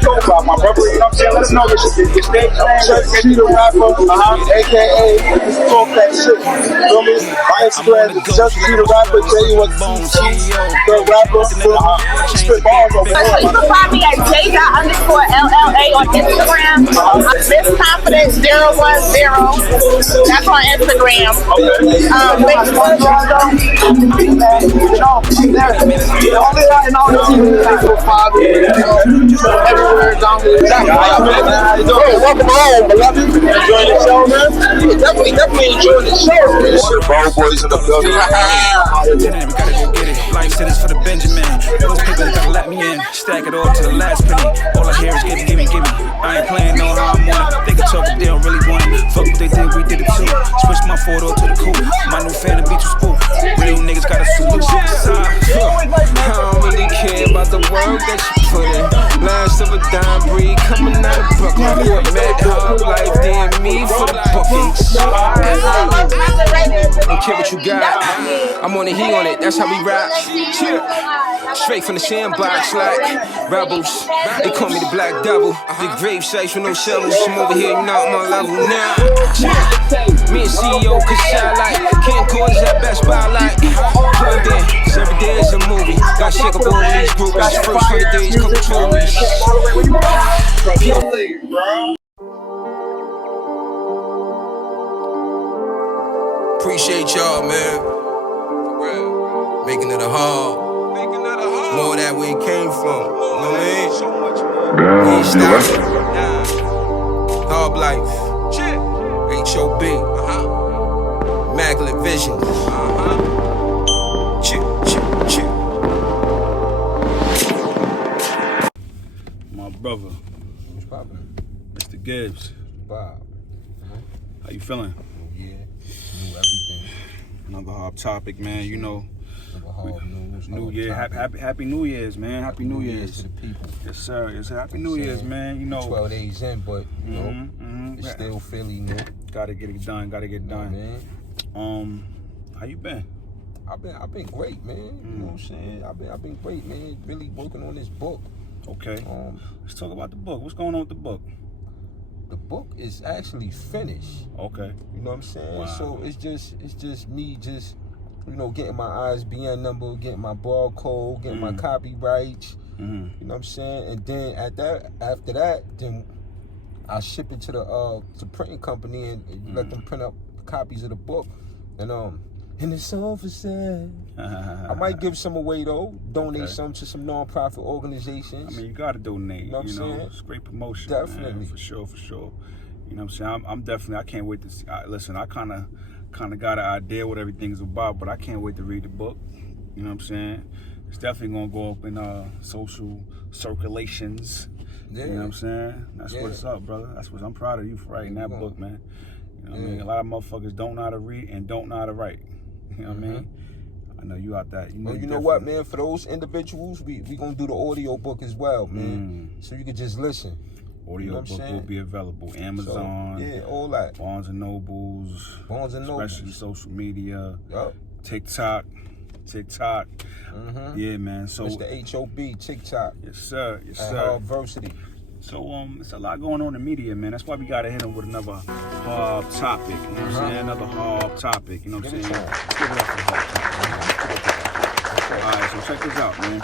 Go about my brother, you know what I'm saying? Let us know your stage name, She the rapper, aka talk that shit. You feel me? My Instagram is just She the rapper, JUST, the rapper. Spit bars over So you can find me at j._LLA on Instagram. Miss Confidence 010. That's on Instagram. Everywhere down there. Welcome home, beloved. Enjoying the show, man? Definitely enjoying the show. Ball boys in the building. We gotta go get it. Life sentence for the Benjamin. Those people that gotta let me in. Stack it all to the last penny. All I hear is gimme. I ain't playing no how I'm on it. They can talk, but they don't really want it. Fuck what they did, we did it too. Switch my 4-door to the coupe. My new fan, the beat you spook. Real niggas gotta salute. I don't really care about the work that you put in. Last of a dime breed coming out of Brooklyn. Met HOB life, then me for the bookings. Don't care what you got. I'm on it, he on it. That's how we rock. Straight from the sandbox like rebels. They call me the Black Devil. Big grave sites with no shovels. I'm over here, you not my level now. Me and CEO could shine like camcorders at Best Buy like plugged in. Cause every day is a movie. Got shake up all these groupies. First 20 days, couple tourists. Appreciate y'all, man. Making it a hard. More that where it came from. You know what I mean? HOB life. HOB. Immaculate vision. My brother, What's poppin'? Mr. Gibbs. Bob. How you feeling? Yeah. New everything. Another HOB topic, man. You know, New Year. Happy New Year's, man. Happy New Year's to the people. Yes, sir. Yes, Happy New Year's, man. You know, 12 days in, but you know, it's still Philly, man. Gotta get it done. Gotta get done. Man. How you been? I've been great, man. You know what I'm saying? I've been great, man. Really working on this book. Okay. Let's talk about the book. What's going on with the book? The book is actually finished. Okay. You know what I'm saying? Wow. So it's just me just, you know, getting my ISBN number, getting my barcode, getting my copyrights. You know what I'm saying? And then after that, then I ship it to the printing company and let them print up copies of the book. And it's all for sale. I might give some away though. Donate some to some non-profit organizations. I mean, you gotta donate. You know what I'm saying? It's great promotion. Definitely. Man, for sure. You know what I'm saying? I'm definitely. I can't wait to see. Listen, I kind of got an idea what everything's about, but I can't wait to read the book. You know what I'm saying? It's definitely gonna go up in social circulations. Yeah. You know what I'm saying? That's what's up, brother. I'm proud of you for writing that book, man. You know what I mean? A lot of motherfuckers don't know how to read and don't know how to write. You know what I mean? I know you out that. You know what, man? For those individuals, we gonna do the audio book as well, man. So you can just listen. Audio book will be available. Amazon. So, all that. Barnes and Nobles. Especially social media. TikTok. Yeah, man. So it's the HOB TikTok. Yes, sir. Yes, sir. Hobversity. So it's a lot going on in the media, man. That's why we gotta hit them with another HOB topic. You know what I'm saying? Another HOB topic. You know what I'm saying? Give it up for the HOB topic. All right, so check this out, man.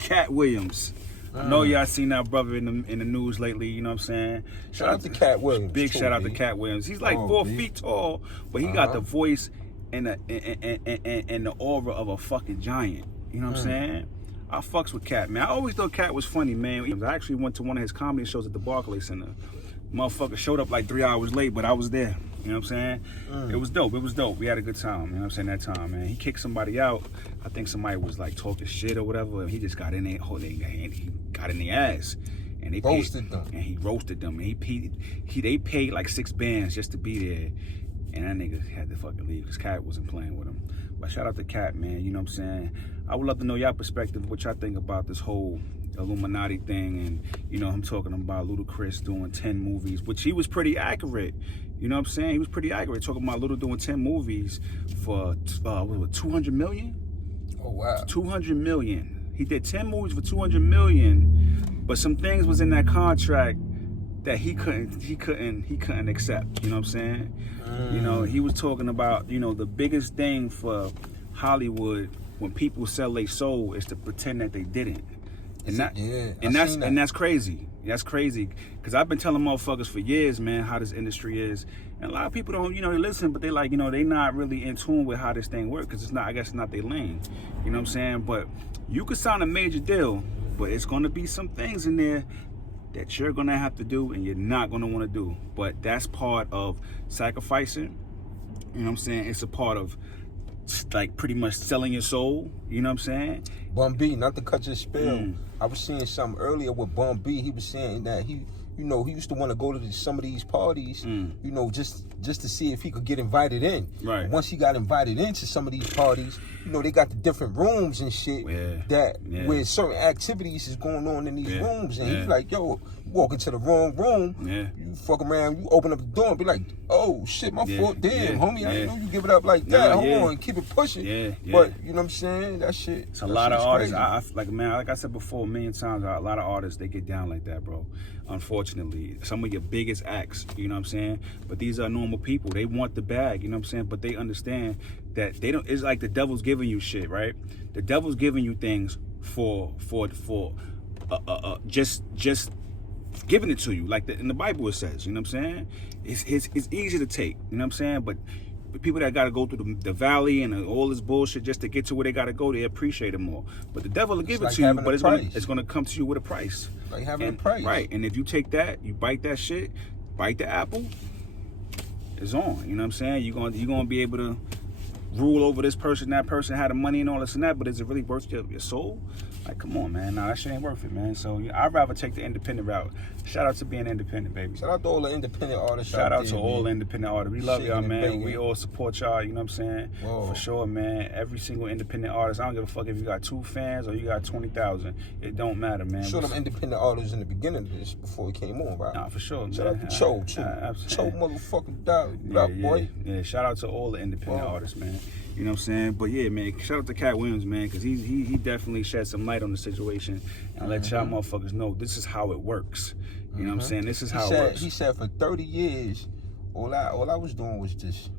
Katt Williams. I know y'all seen that brother in the news lately. You know what I'm saying? Shout out to Katt Williams. Big shout out to Katt Williams. He's like 4 feet tall, but he got the voice and the aura of a fucking giant. You know what I'm saying? I fucks with Katt, man. I always thought Katt was funny, man. I actually went to one of his comedy shows at the Barclays Center. Motherfucker showed up like 3 hours late, but I was there. You know what I'm saying? It was dope. We had a good time. You know what I'm saying? That time, man. He kicked somebody out. I think somebody was like talking shit or whatever. And he just got in there. He got in their ass. And they roasted them. And he roasted them. And they paid like 6 bands just to be there. And that nigga had to fucking leave because Katt wasn't playing with him. But shout out to Katt, man. You know what I'm saying? I would love to know your perspective, what y'all think about this whole Illuminati thing. And, you know, I'm talking about Ludacris doing 10 movies, which he was pretty accurate. You know what I'm saying? He was pretty accurate, talking about Luda doing 10 movies for, what was it, 200 million? Oh, wow. 200 million. He did 10 movies for $200 million, but some things was in that contract that he couldn't accept. You know what I'm saying? You know, he was talking about, you know, the biggest thing for Hollywood when people sell their soul is to pretend that they didn't. And that's crazy. That's crazy. Because I've been telling motherfuckers for years, man, how this industry is. And a lot of people don't, you know, they listen, but they like, you know, they not really in tune with how this thing works because it's not, I guess it's not their lane. You know what I'm saying? But you could sign a major deal, but it's going to be some things in there that you're going to have to do and you're not going to want to do. But that's part of sacrificing. You know what I'm saying? It's a part of, like, pretty much selling your soul. You know what I'm saying? Bun B, not to cut your spell. I was seeing something earlier with Bun B. He was saying that he used to want to go to some of these parties, you know, just to see if he could get invited in. Right. And once he got invited into some of these parties, you know, they got the different rooms and shit where certain activities is going on in these rooms. And he's like, yo, you walk into the wrong room, you fuck around, you open up the door and be like, oh shit, my fault, damn, homie, I didn't know you give it up like that. Hold on, keep it pushing. But you know what I'm saying? That shit. It's a lot of artists. Like I said before a million times, a lot of artists, they get down like that, bro. Unfortunately, some of your biggest acts, you know what I'm saying? But these are normal people. They want the bag, you know what I'm saying? But they understand that they don't, it's like the devil's giving you shit, right? The devil's giving you things for just giving it to you. Like in the Bible it says, you know what I'm saying? It's easy to take, you know what I'm saying? But people that got to go through the valley and all this bullshit just to get to where they got to go, they appreciate it more. But the devil will give it to you, but it's going to come to you with a price. Like having a price. Right, and if you take that, you bite that shit, bite the apple, it's on. You know what I'm saying? You're gonna be able to rule over this person, that person had the money and all this and that, but is it really worth your soul? Like, come on, man. Nah, that shit ain't worth it, man. So I'd rather take the independent route. Shout out to being independent, baby. Shout out to all the independent artists. Shout out to all the independent artists. We love y'all, man. We all support y'all, you know what I'm saying? Whoa. For sure, man. Every single independent artist. I don't give a fuck if you got 2 fans or you got 20,000. It don't matter, man. Show them independent artists in the beginning of this before it came on, right? Nah, for sure, man. Shout out to Cho, too. Cho motherfucking dog, boy. Yeah, shout out to all the independent artists, man. You know what I'm saying? But yeah, man, shout out to Katt Williams, man, because he definitely shed some light on the situation and let y'all motherfuckers know this is how it works. You know what I'm saying? This is how it works. He said for 30 years, all I was doing was just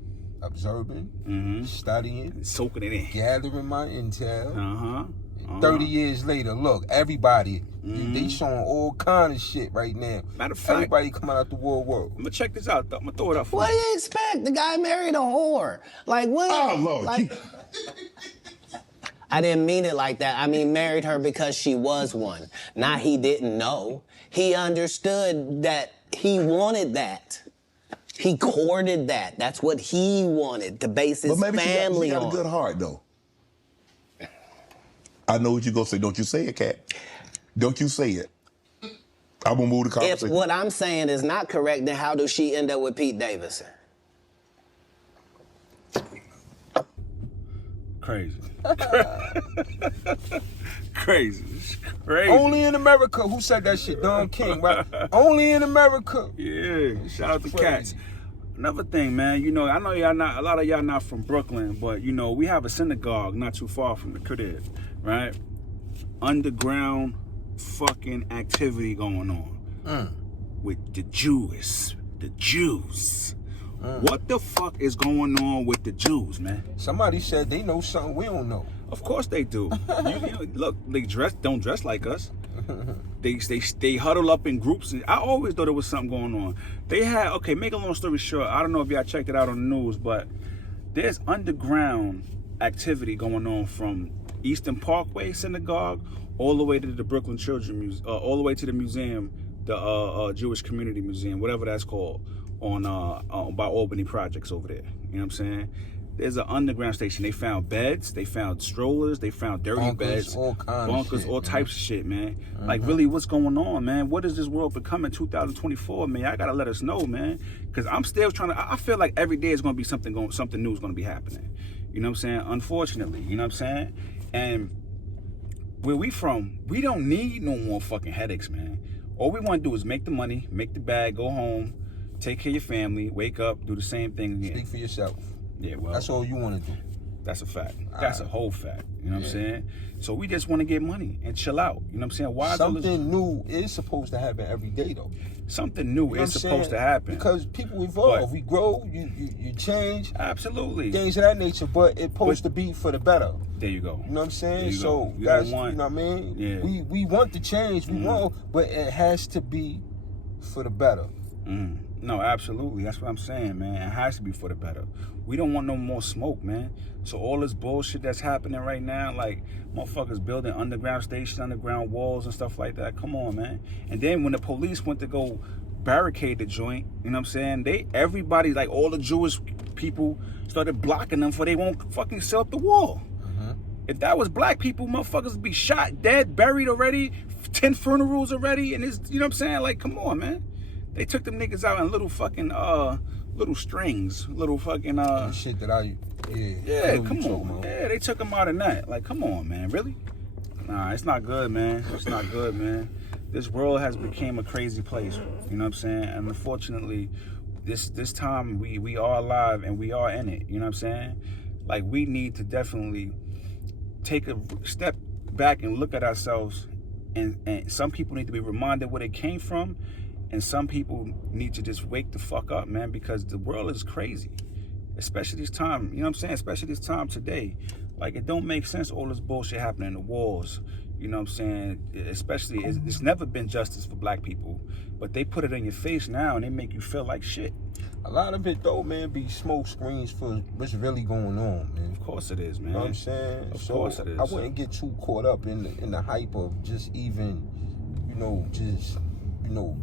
observing, studying, soaking it in, gathering my intel. 30 years later, look, everybody, they showing all kind of shit right now. Matter of fact, everybody coming out the world. I'm gonna check this out. I'm gonna throw it up for What do you expect? The guy married a whore. Like, what? Oh, Lord. Like, I didn't mean it like that. I mean, married her because she was one. Not he didn't know. He understood that he wanted that. He courted that. That's what he wanted, to base his family on. She got a good heart, though. I know what you're going to say. Don't you say it, Katt. Don't you say it. I'm going to move the conversation. If what I'm saying is not correct, then how does she end up with Pete Davidson? Crazy. Crazy. Only in America. Who said that shit? Don King, right? Only in America. Yeah. Shout out to Cats. Another thing, man, you know, I know a lot of y'all not from Brooklyn, but, you know, we have a synagogue not too far from the crib, right? Underground fucking activity going on with the Jews. What the fuck is going on with the Jews, man? Somebody said they know something we don't know. Of course they do. you know, look, they don't dress like us. They huddle up in groups. I always thought there was something going on. They had, make a long story short, I don't know if y'all checked it out on the news, but there's underground activity going on from Eastern Parkway Synagogue all the way to the Brooklyn Children Museum, all the way to the museum, the Jewish Community Museum, whatever that's called, on by Albany Projects over there. You know what I'm saying? There's an underground station. They found beds, they found strollers, they found dirty beds, bunkers, all types of shit, man. Like, really, what's going on, man? What is this world becoming 2024, man? I gotta let us know, man. Because I'm still trying to, I feel like every day is gonna be something new is gonna be happening. You know what I'm saying? Unfortunately, you know what I'm saying? And where we from, we don't need no more fucking headaches, man. All we want to do is make the money, make the bag, go home, take care of your family, wake up, do the same thing again. Speak for yourself. Yeah, well, that's all you want to do. That's a fact. That's a whole fact. You know what I'm saying? So we just want to get money and chill out. You know what I'm saying? Why something new is supposed to happen every day, though. Something new is supposed to happen. Because people evolve. We grow, you change. Absolutely. Things of that nature, but it's supposed to be for the better. There you go. You know what I'm saying? So, you guys, want, you know what I mean? Yeah. We want the change, we want, but it has to be for the better. No, absolutely. That's what I'm saying, man. It has to be for the better. We don't want no more smoke, man. So all this bullshit that's happening right now, like motherfuckers building underground stations, underground walls and stuff like that. Come on, man. And then when the police went to go barricade the joint, you know what I'm saying? Everybody, like all the Jewish people started blocking them for they won't fucking set up the wall. If that was black people, motherfuckers would be shot, dead, buried already, 10 funerals already, and it's, you know what I'm saying? Like, come on, man. They took them niggas out in little fucking, little strings, little fucking, shit that yeah, come on. Yeah, they took them out in that. Like, come on, man, really? Nah, it's not good, man. It's not good, man. This world has become a crazy place, you know what I'm saying? And unfortunately, this time we are alive and we are in it, you know what I'm saying? Like, we need to definitely take a step back and look at ourselves, and some people need to be reminded where they came from, and some people need to just wake the fuck up, man, because the world is crazy, especially this time, you know what I'm saying? Especially this time today. Like, it don't make sense, all this bullshit happening in the wars, you know what I'm saying? Especially, it's never been justice for black people, but they put it in your face now and they make you feel like shit. A lot of it, though, man, be smoke screens for what's really going on, man. Of course it is, man. You know what I'm saying? Of course it is. I wouldn't get too caught up in the hype of just even,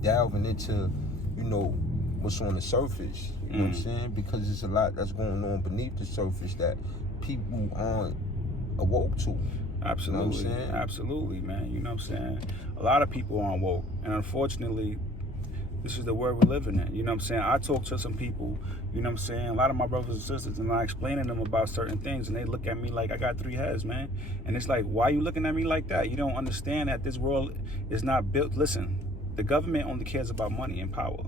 delving into, what's on the surface. You know what I'm saying? Because there's a lot that's going on beneath the surface that people aren't awoke to. Absolutely. You know what I'm saying? Absolutely, man. You know what I'm saying? A lot of people aren't woke. And unfortunately, this is the world we're living in. You know what I'm saying? I talk to some people, you know what I'm saying? A lot of my brothers and sisters, and I explain to them about certain things, and they look at me like I got 3 heads, man. And it's like, why are you looking at me like that? You don't understand that this world is not built. Listen, the government only cares about money and power.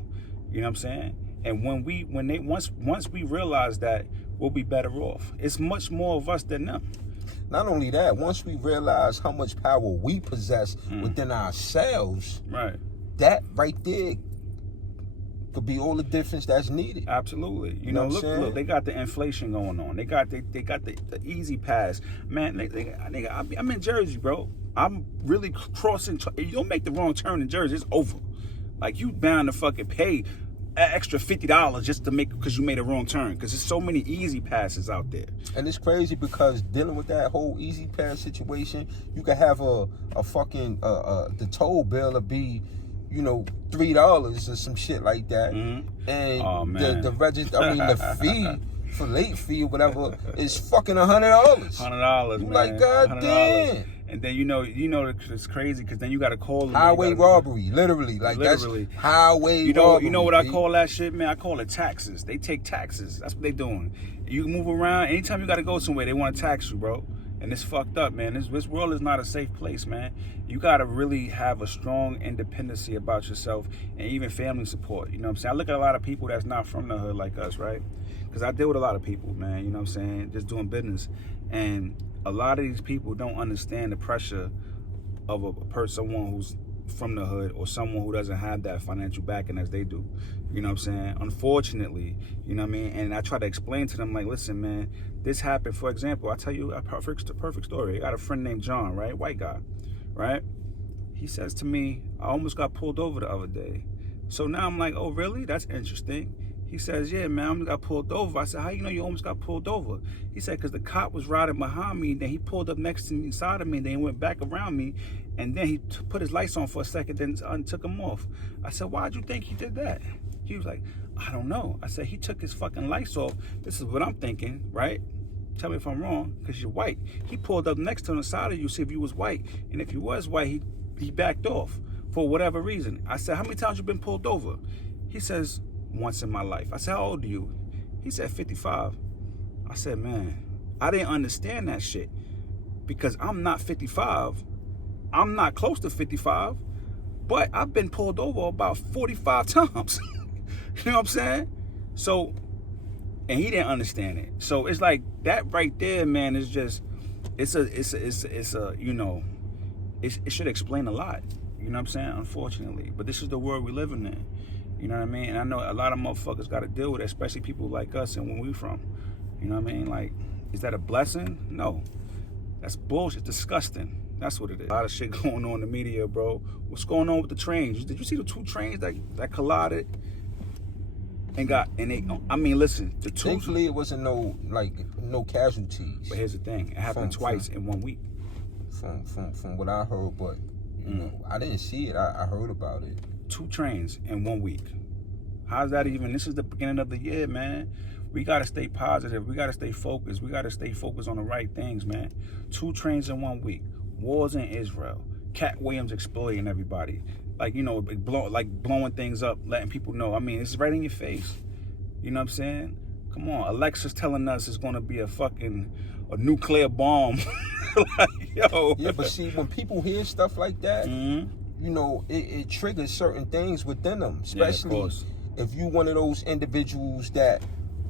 You know what I'm saying? And once we realize that, we'll be better off. It's much more of us than them. Not only that, once we realize how much power we possess within ourselves, right, that right there could be all the difference that's needed. Absolutely. You know, look, they got the inflation going on. They got the easy pass. Man, I'm in Jersey, bro. I'm really crossing. You don't make the wrong turn in Jersey, it's over. Like, you bound to fucking pay an extra $50 just to make, because you made a wrong turn, because there's so many easy passes out there. And it's crazy because dealing with that whole easy pass situation, you could have a fucking the toll bill to be, $3 or some shit like that, and the fee for late fee or whatever is fucking $100. $100, man. Like, God damn. And then you know it's crazy because then you got to call them. Highway robbery, literally. Like, literally. That's highway robbery. You know what I call that shit, man? I call it taxes. They take taxes. That's what they doing. You move around. Anytime you got to go somewhere, they want to tax you, bro. And it's fucked up, man. This world is not a safe place, man. You got to really have a strong independency about yourself and even family support. You know what I'm saying? I look at a lot of people that's not from the hood like us, right? Because I deal with a lot of people, man, you know what I'm saying, just doing business. And a lot of these people don't understand the pressure of someone who's from the hood or someone who doesn't have that financial backing as they do. You know what I'm saying? Unfortunately, you know what I mean? And I try to explain to them, like, listen, man, this happened. For example, I'll tell you a perfect story. I got a friend named John, right? White guy, right? He says to me, I almost got pulled over the other day. So now I'm like, oh, really? That's interesting. He says, yeah, man, I almost got pulled over. I said, how you know you almost got pulled over? He said, because the cop was riding behind me, and then he pulled up next to me, side of me, and then he went back around me, and then he put his lights on for a second, then took them off. I said, why'd you think he did that? He was like, I don't know. I said, he took his fucking lights off. This is what I'm thinking, right? Tell me if I'm wrong, because you're white. He pulled up next to the side of you, see if you was white, and if you was white, he backed off for whatever reason. I said, how many times you been pulled over? He says, once in my life. I said, how old are you? He said, 55. I said, man, I didn't understand that shit because I'm not 55. I'm not close to 55, but I've been pulled over about 45 times. You know what I'm saying? So, and he didn't understand it. So it's like that right there, man, is just, it's a you know, it should explain a lot. You know what I'm saying? Unfortunately, but this is the world we're living in. You know what I mean? And I know a lot of motherfuckers got to deal with it, especially people like us and where we from. You know what I mean? Like, is that a blessing? No. That's bullshit. Disgusting. That's what it is. A lot of shit going on in the media, bro. What's going on with the trains? Did you see the 2 trains that collided and I mean, listen, the 2. Thankfully, it wasn't no casualties. But here's the thing. It happened twice in 1 week. From what I heard, but you know, I didn't see it. I heard about it. 2 trains in 1 week. How's that even? This is the beginning of the year, man. We got to stay positive. We got to stay focused. We got to stay focused on the right things, man. 2 trains in 1 week. Wars in Israel. Katt Williams exploiting everybody. Like, you know, blowing things up, letting people know. I mean, it's right in your face. You know what I'm saying? Come on. Alexa's telling us it's going to be a nuclear bomb. Like, yo. Yeah, but see, when people hear stuff like that, you know, it triggers certain things within them, especially if you one of those individuals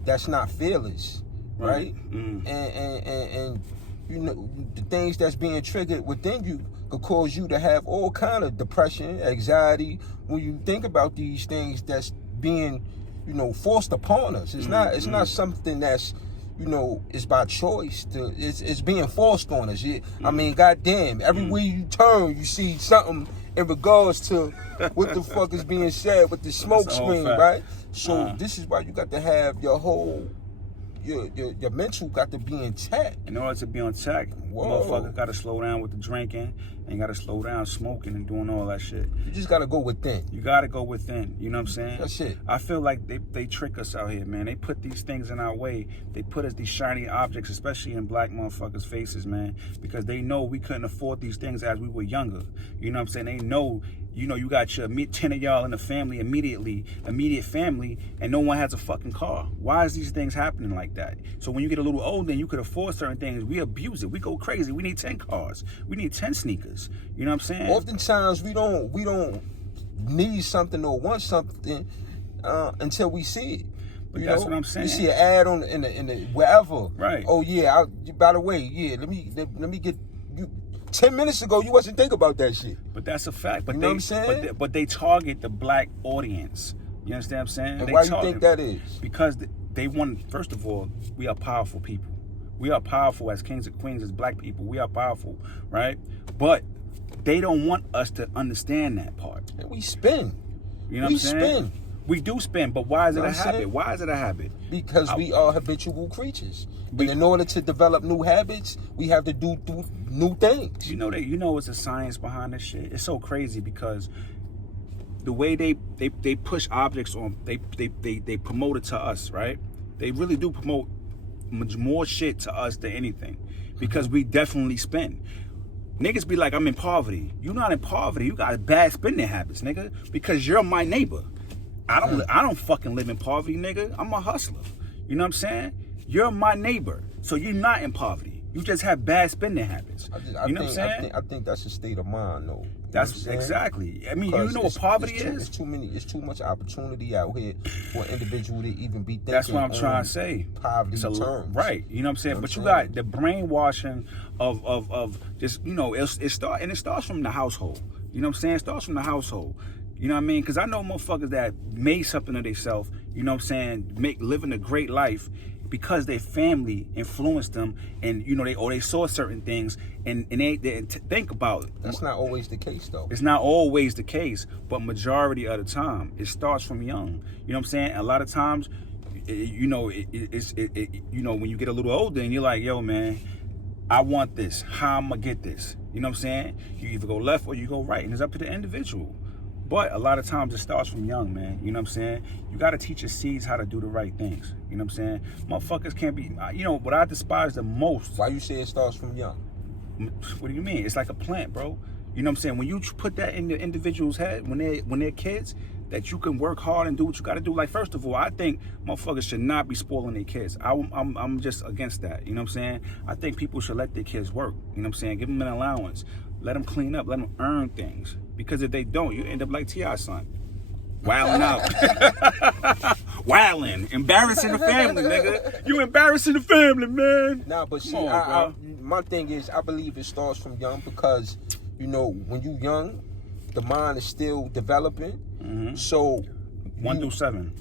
that's not fearless, right? And you know, the things that's being triggered within you could cause you to have all kind of depression, anxiety. When you think about these things that's being, you know, forced upon us, it's not something that's, you know, it's by choice. It's being forced on us. I mean, goddamn, everywhere you turn, you see something in regards to what the fuck is being said with the smoke screen, right? So this is why you got to have your whole, your mental got to be in check. In order to be on check, motherfuckers got to slow down with the drinking and got to slow down smoking and doing all that shit. You just got to go within. You got to go within. You know what I'm saying? That's it. I feel like they trick us out here, man. They put these things in our way. They put us these shiny objects, especially in black motherfuckers' faces, man, because they know we couldn't afford these things as we were younger. You know what I'm saying? They know, you know, you got your 10 of y'all in the family immediate family, and no one has a fucking car. Why is these things happening like that? So when you get a little older and you could afford certain things, we abuse it. We go crazy. We need 10 cars. We need 10 sneakers. You know what I'm saying? Oftentimes we don't need something or want something until we see it. But that's what I'm saying. You see an ad on in the wherever. Right. Oh yeah. By the way, yeah. Let me get you. 10 minutes ago, you wasn't thinking about that shit. But that's a fact. But you know what I'm saying? But they target the black audience. You understand what I'm saying? And why you think that is? Because they want. First of all, we are powerful people. We are powerful as kings and queens, as black people. We are powerful, right? But they don't want us to understand that part. And we spin. You know what I'm saying? We spin. We do spin, but why is it a habit? Why is it a habit? Because we are habitual creatures. And in order to develop new habits, we have to do new things. You know it's a science behind this shit. It's so crazy because the way they push objects on, they promote it to us, right? They really do promote more shit to us than anything because we definitely spend. Niggas be like, I'm in poverty. You're not in poverty. You got bad spending habits, nigga, because you're my neighbor. I don't fucking live in poverty, nigga. I'm a hustler. You know what I'm saying? You're my neighbor, so you're not in poverty. You just have bad spending habits. You know what I'm saying? I think that's a state of mind, though. That's exactly. I mean, you know what poverty is? It's too much opportunity out here for an individual to even be thinking. That's what I'm trying to say. Poverty terms. Right. You know what I'm saying? But you got the brainwashing of just, you know, it starts from the household. You know what I'm saying? It starts from the household. You know what I mean? Because I know motherfuckers that made something of themselves, you know what I'm saying, living a great life because their family influenced them and, you know, they saw certain things and they didn't think about it. That's not always the case, though. It's not always the case, but majority of the time, it starts from young. You know what I'm saying? A lot of times, you know, you know, when you get a little older and you're like, yo, man, I want this. How am I get this? You know what I'm saying? You either go left or you go right, and it's up to the individual. But a lot of times it starts from young, man. You know what I'm saying? You got to teach your seeds how to do the right things. You know what I'm saying? Motherfuckers can't be, you know, what I despise the most. Why you say it starts from young? What do you mean? It's like a plant, bro. You know what I'm saying? When you put that in the individual's head, when they're kids, that you can work hard and do what you got to do. Like, first of all, I think motherfuckers should not be spoiling their kids. I'm just against that. You know what I'm saying? I think people should let their kids work. You know what I'm saying? Give them an allowance. Let them clean up. Let them earn things. Because if they don't, you end up like T.I.'s son. Wilding out. wilding, embarrassing the family, nigga. You embarrassing the family, man. Nah, but see, on, my thing is, I believe it starts from young because, you know, when you young, the mind is still developing. Mm-hmm. So 1 through 7.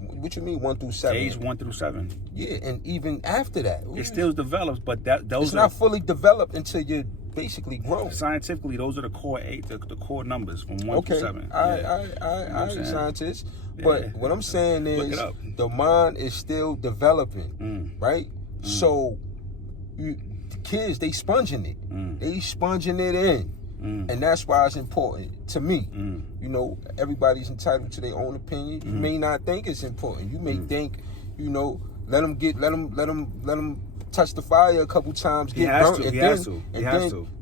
What you mean 1 through 7? Age 1 through 7. Yeah, and even after that, It still develops, but those it's not fully developed until you're basically grown. Scientifically, those are the core 8, the core numbers from 1 through 7. I ain't scientist, but what I'm saying is the mind is still developing, right? So the kids, they sponging it. They sponging it in. And that's why it's important to me. You know, everybody's entitled to their own opinion. You may not think it's important. You may think, you know, let them touch the fire a couple times, get burnt, and then,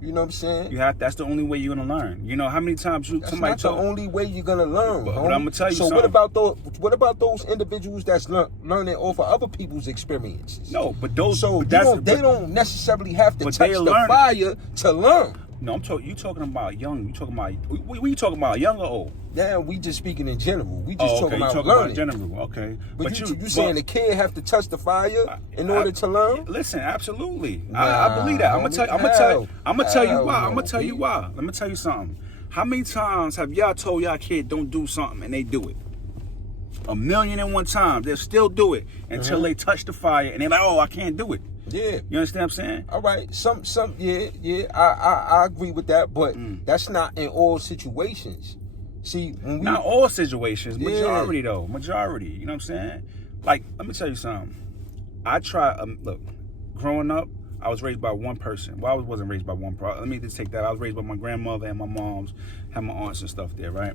you know what I'm saying? That's the only way you're gonna learn. You know how many times That's not the only way you're gonna learn. But I'm gonna tell you something. So what about those individuals that's learning off of other people's experiences? No, but those. So but they don't necessarily have to touch the learning. fire to learn. No, you talking about young. You talking about what you talking about? Young or old? Yeah, we just speaking in general. We just talking about talking learning. About general. Okay, but you saying the kid have to touch the fire in order to learn? Listen, absolutely. I believe that. I'm gonna tell you why. I'm gonna tell you why. Let me tell you something. How many times have y'all told y'all kid don't do something and they do it? 1,000,001 times. They'll still do it until they touch the fire and they're like, oh, I can't do it. Yeah. You understand what I'm saying? All right. I agree with that, but that's not in all situations. See, not all situations, majority though. Majority. You know what I'm saying? Like, let me tell you something. I try, look, growing up, I was raised by one person. Well, I wasn't raised by one person. Let me just take that. I was raised by my grandmother and my moms, had my aunts and stuff there, right?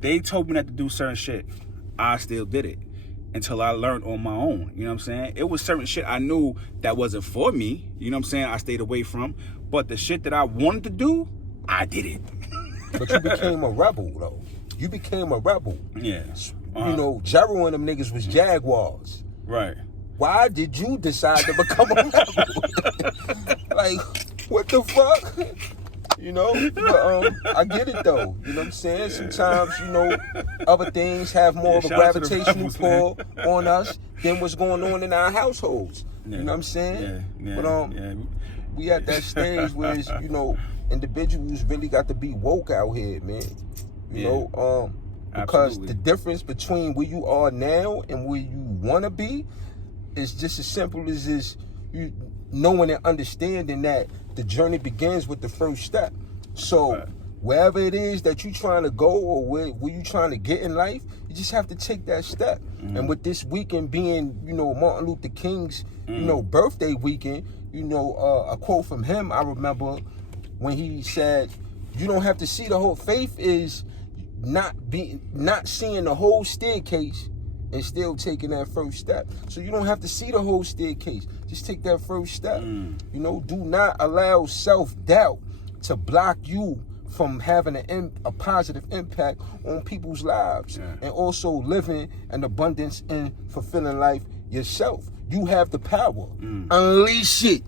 They told me not to do certain shit. I still did it until I learned on my own. You know what I'm saying? It was certain shit I knew that wasn't for me. You know what I'm saying? I stayed away from. But the shit that I wanted to do, I did it. But you became a rebel, though. You became a rebel. Yeah. You know, Jero and them niggas was Jaguars. Right. Why did you decide to become a rebel? Like, what the fuck? You know, but I get it though. You know what I'm saying? Sometimes, you know, other things have more of a gravitational pull on us than what's going on in our households. You know what I'm saying? But we at that stage where it's, you know, individuals really got to be woke out here, man. You know, because the difference between where you are now and where you want to be is just as simple as this, you knowing and understanding that the journey begins with the first step. So wherever it is that you're trying to go or where you're trying to get in life, you just have to take that step. And with this weekend being, you know, Martin Luther King's, you know, birthday weekend, you know, a quote from him, I remember when he said, you don't have to see the whole, faith is not seeing the whole staircase and still taking that first step. So you don't have to see the whole staircase. Just take that first step. You know, do not allow self-doubt to block you from having a positive impact on people's lives. And also living an abundance and fulfilling life yourself. You have the power. Unleash it.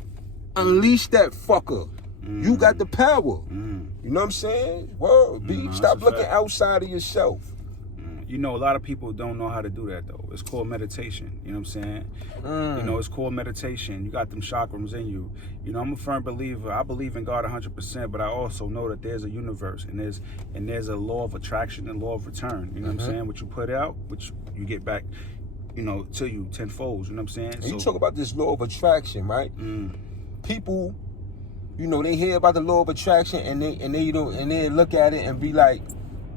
Unleash that fucker. You got the power. You know what I'm saying? Word, B. Stop looking outside of yourself. You know, a lot of people don't know how to do that, though. It's called meditation. You know what I'm saying? You know, it's called meditation. You got them chakrams in you. You know, I'm a firm believer. I believe in God 100%, but I also know that there's a universe and there's a law of attraction and law of return. You know what I'm saying? What you put out, which you get back, you know, to you tenfold. You know what I'm saying? And you talk about this law of attraction, right? People, you know, they hear about the law of attraction and they look at it and be like,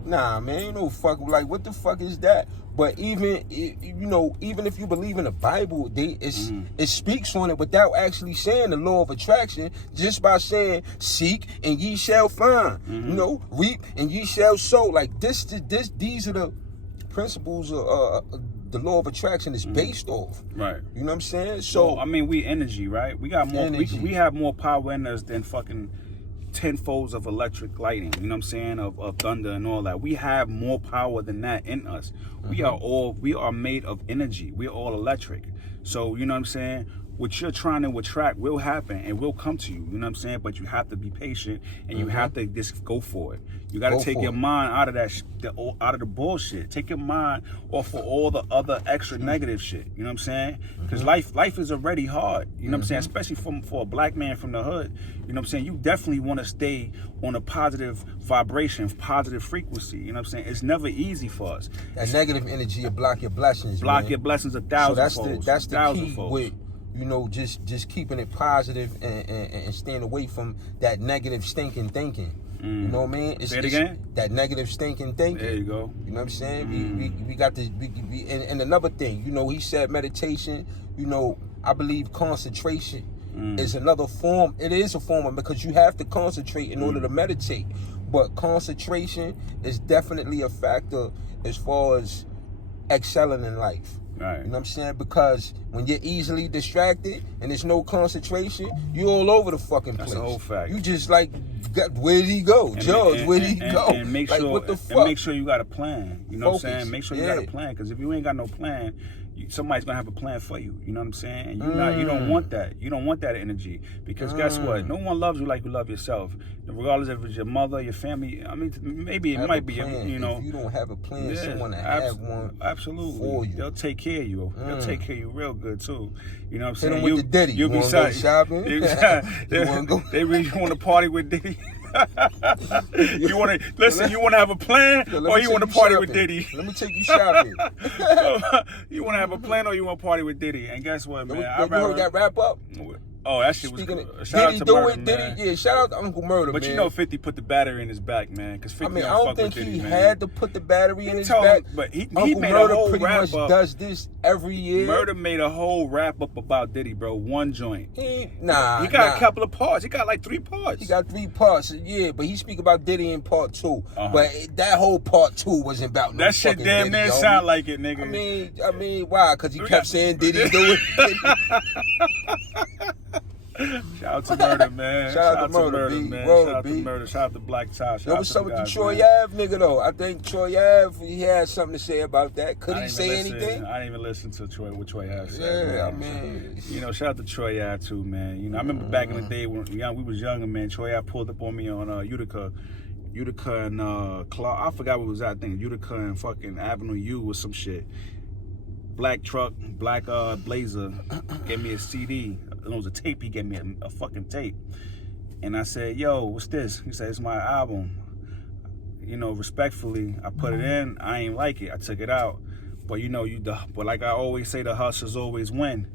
nah, man, ain't no fuck. Like, what the fuck is that? But even, you know, even if you believe in the Bible, it speaks on it without actually saying the law of attraction, just by saying, seek and ye shall find. You know, reap and ye shall sow. Like these are the principles of the law of attraction is based off. Right. You know what I'm saying? So, well, I mean, we energy, right? We got more. We have more power in us than fucking tenfolds of electric lighting, you know what I'm saying, of thunder and all that. We have more power than that in us. We are made of energy. We're all electric. So, you know what I'm saying? what you're trying to attract will happen and will come to you. You know what I'm saying? But you have to be patient and you have to just go for it. You got to take your mind out of that, out of the bullshit. Take your mind off of all the other extra negative shit. You know what I'm saying? Because life is already hard. You know what I'm saying? Especially for a black man from the hood. You know what I'm saying? You definitely want to stay on a positive vibration, positive frequency. You know what I'm saying? It's never easy for us. That negative energy will block your blessings. Block your blessings 1,000 folds. So that's the key with, you know, just keeping it positive and staying away from that negative stinking thinking. You know what I mean? Say it again? That negative stinking thinking. There you go. You know what I'm saying? We got to, and another thing, you know, he said meditation, you know, I believe concentration is another form. It is a form of, because you have to concentrate in order to meditate. But concentration is definitely a factor as far as excelling in life. Right. You know what I'm saying? Because when you're easily distracted and there's no concentration, you're all over the fucking place. That's a whole fact. You just like, where did he go? George, where did he go? And make like, sure, what the fuck? And make sure you got a plan. You know Focus. what I'm saying? Make sure you got a plan. Because if you ain't got no plan, somebody's gonna have a plan for you. You know what I'm saying? And you don't want that. You don't want that energy. Because guess what? No one loves you like you love yourself. Regardless if it's your mother, your family. I mean, maybe it might be your, you know. If you don't have a plan, someone to have one absolutely for you. They'll take care of you. They'll take care of you real good too. You know what I'm saying? Hit them with the Diddy. You'll You be go shopping? They really want to party with Diddy. You want to listen? You want to have a plan, or you want to party with Diddy? Let me take you shopping. You want to have a plan, or you want to party with Diddy? And guess what, man? You heard that wrap up? Oh, that shit was Speaking cool. of, Shout Diddy out to do Murder, it, man. Diddy, yeah, shout out to Uncle Murder, But man. you know 50 put the battery in his back, man. Because 50 I mean, I don't think Diddy, he man. had to put the battery in his told back. him, but he Uncle made Murder a whole pretty wrap much up. does this every year. Murder made a whole wrap up about Diddy, bro. One joint. He He got a couple of parts. He got like 3 parts. He got 3 parts, yeah, but he speak about Diddy in part 2. But that whole part 2 wasn't about no that shit fucking damn Diddy, near homie. sound like it, nigga. I mean, why? Because he kept saying Diddy do it. Shout out to Murder, man. Shout out to Murder, B. man. Roll, Shout out B. to Murder. Shout out to Black Tie. Yo, what's up with the Troy Ave nigga, though? I think Troy Ave, he had something to say about that. Could he say anything? I didn't even listen to what Troy Ave said. Yeah, I mean. You know, shout out to Troy Ave, too, man. You know, I remember back in the day when we was younger, man, Troy Ave pulled up on me on Utica and Clark. I forgot what was that thing. Utica and fucking Avenue U or some shit. Black truck, black Blazer, gave me a CD. It was a tape. He gave me a fucking tape. And I said, yo, what's this? He said, it's my album. You know, respectfully, I put it in. I ain't like it. I took it out. But you know, but like I always say, the hustlers always win.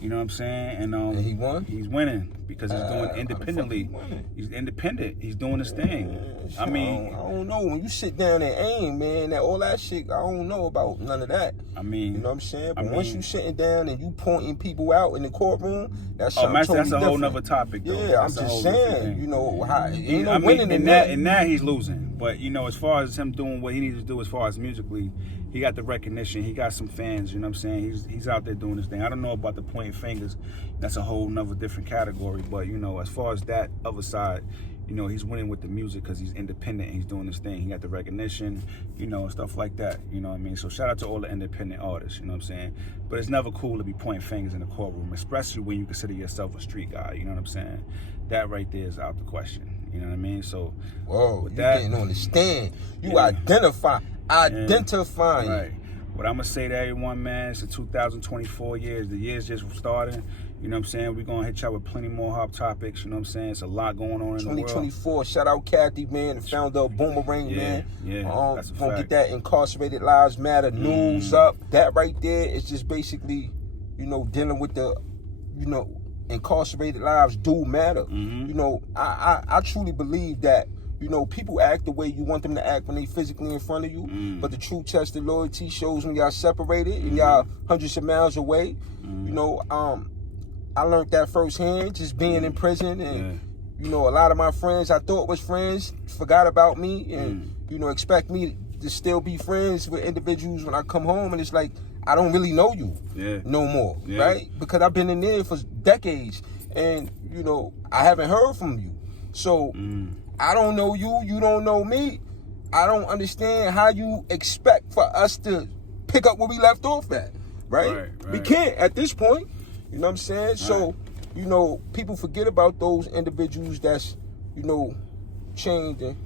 You know what I'm saying? And he won? He's winning because he's doing independently. He's independent. He's doing his thing. I mean, I don't know. When you sit down and aim, man, all that shit, I don't know about none of that. I mean, you know what I'm saying? But once you sitting down and you pointing people out in the courtroom, that's something totally that's a whole different. nother topic, though. Yeah, I'm just saying, you know, ain't no winning in that. that. And now he's losing. But, you know, as far as him doing what he needs to do as far as musically, he got the recognition. He got some fans, you know what I'm saying? He's out there doing his thing. I don't know about the pointing fingers. That's a whole nother different category. But, you know, as far as that other side, you know, he's winning with the music because he's independent and he's doing his thing. He got the recognition, you know, and stuff like that. You know what I mean? So shout out to all the independent artists, you know what I'm saying? But it's never cool to be pointing fingers in the courtroom, especially when you consider yourself a street guy, you know what I'm saying? That right there is out the question. You know what I mean? So, whoa, you didn't understand. You identifying. Right. What I'm going to say to everyone, man, it's a 2024 years. The year's just starting. You know what I'm saying? We're going to hit y'all with plenty more hot topics. You know what I'm saying? It's a lot going on in the world. 2024. Shout out Kathy, man, the founder of Boomerang, man. Yeah, that's a gonna fact. get that Incarcerated Lives Matter news up. That right there is just basically, you know, dealing with the, you know, incarcerated lives do matter. You know, I truly believe that, you know, people act the way you want them to act when they physically in front of you. But the true test of loyalty shows when y'all separated and y'all hundreds of miles away. You know, I learned that firsthand just being in prison. And, you know, a lot of my friends I thought was friends forgot about me and, you know, expect me to still be friends with individuals when I come home. And it's like, I don't really know you no more, right? Because I've been in there for decades and, you know, I haven't heard from you. So I don't know you, you don't know me. I don't understand how you expect for us to pick up where we left off at, right? We can't at this point. You know what I'm saying? So, you know, people forget about those individuals that's, you know, chained and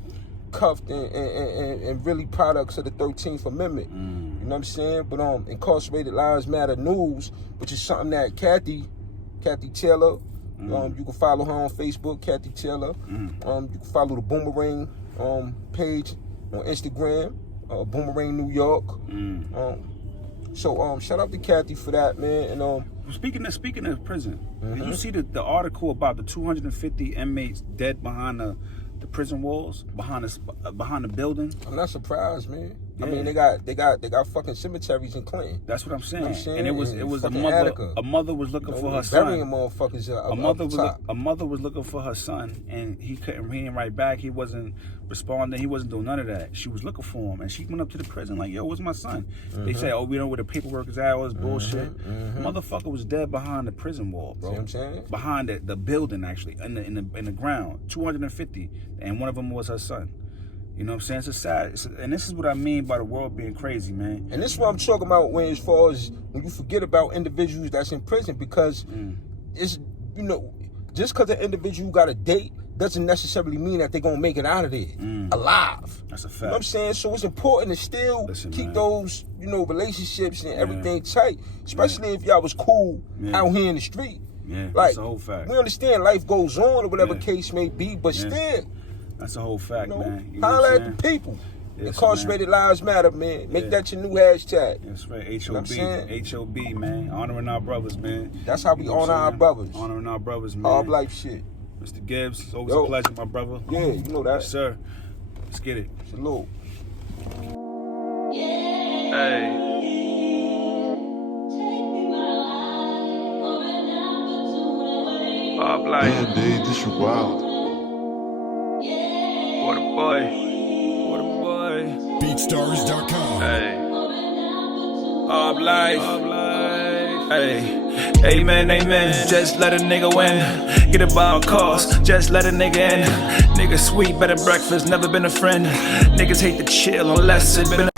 cuffed and really products of the 13th Amendment. You know what I'm saying? But Incarcerated Lives Matter News, which is something that Kathy Taylor, you can follow her on Facebook, Kathy Taylor. You can follow the Boomerang page on Instagram, Boomerang New York. So shout out to Kathy for that, man. And speaking of prison, did you see the article about the 250 inmates dead behind the prison walls, behind the building? I'm not surprised, man. Yeah. I mean, they got fucking cemeteries in Clinton. That's what I'm saying. You know what I'm saying? And it was a fucking mother. Attica. A mother was looking for her burying son. motherfuckers A mother was looking for her son, and he didn't write back. He wasn't responding. He wasn't doing none of that. She was looking for him, and she went up to the prison like, "Yo, where's my son?" They say, "Oh, we know where the paperwork is at." All this bullshit. Motherfucker was dead behind the prison wall, bro. See what I'm saying? Behind the building, actually, in the ground. 250, and one of them was her son. You know what I'm saying? It's sad. And this is what I mean by the world being crazy, man. And this is what I'm talking about as far as when you forget about individuals that's in prison, because it's, you know, just because an individual got a date doesn't necessarily mean that they're going to make it out of there alive. That's a fact. You know what I'm saying? So it's important to still keep those, you know, relationships and everything tight, especially if y'all was cool out here in the street. Yeah, like, that's a whole fact. We understand life goes on or whatever case may be, but still. That's a whole fact, You know, man. You know holla what at I'm the people. Yes, Incarcerated Lives Matter, man. Make that your new hashtag. That's right. You know what I'm HOB, man. Honoring our brothers, man. That's how we honor our brothers. Honoring our brothers, man. Hard life shit. Mr. Gibbs, it's always a pleasure, my brother. Yeah, you know that. Yes, sir. Let's get it. Salute. Hey. Bob Light. Yeah, Dave, this shit wild. What a boy. BeatStars.com. Hey. Bob Life. Hey. Amen, amen. Just let a nigga win. Get a bar cost. Just let a nigga in. Nigga sweet, better breakfast. Never been a friend. Niggas hate to chill unless it been